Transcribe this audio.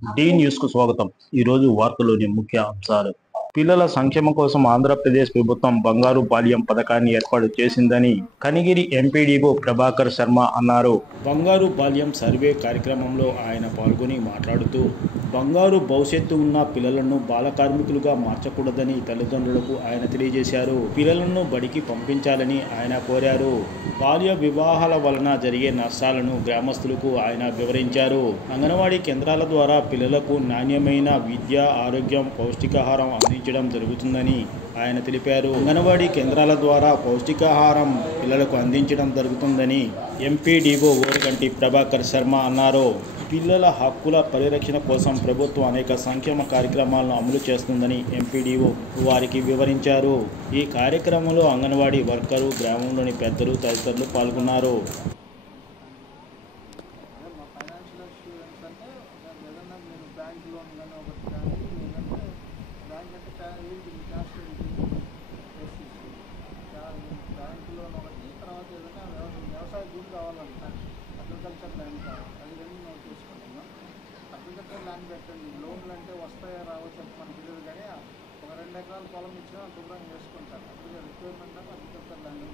D news కు స్వాగతం. ఈరోజు వార్తలోని ముఖ్య అంశాలు. పిల్లల సంక్షేమం కోసం ఆంధ్రప్రదేశ్ ప్రభుత్వం బంగారు బాల్యం పథకాన్ని ఏర్పాటు చేసిందని కనిగిరి ఎంపీడీఓ ప్రభాకర్ శర్మ అన్నారు. బంగారు బాల్యం సర్వే కార్యక్రమంలో ఆయన పాల్గొని మాట్లాడుతూ, బంగారు భవిష్యత్తు ఉన్న పిల్లలను బాల కార్మికులుగా మార్చకూడదని తల్లిదండ్రులకు ఆయన తెలియజేశారు. పిల్లలను బడికి పంపించాలని ఆయన కోరారు. బాల్య వివాహాల వలన జరిగే నష్టాలను గ్రామస్తులకు ఆయన వివరించారు. అంగన్వాడీ కేంద్రాల ద్వారా పిల్లలకు నాణ్యమైన విద్య, ఆరోగ్యం, పౌష్టికాహారం అందించడం జరుగుతుందని ఆయన తెలిపారు. అంగన్వాడీ కేంద్రాల ద్వారా పౌష్టికాహారం పిల్లలకు అందించడం జరుగుతుందని ఎంపీడీఓ ఓరగంటి ప్రభాకర్ శర్మ అన్నారు. పిల్లల హక్కుల పరిరక్షణ కోసం ప్రభుత్వం అనేక సంక్షేమ కార్యక్రమాలను అమలు చేస్తుందని ఎంపీడీఓ వారికి వివరించారు. ఈ కార్యక్రమంలో అంగన్వాడీ వర్కరు, గ్రామంలోని పెద్దలు తదితరులు పాల్గొన్నారు. అగ్రికల్చర్ ల్యాండ్ కావాలి, అది రెండు మనం చూసుకుంటున్నాం. అగ్రికల్చర్ ల్యాండ్ పెట్టండి, లోన్లు అంటే వస్తాయో రావో చెప్పమని తెలియదు, కానీ ఒక 2 ఎకరాల పొలం ఇచ్చినా శుభ్రం చేసుకుంటారు. అప్పుడు రిక్వైర్మెంట్ అగ్రికల్చర్ ల్యాండ్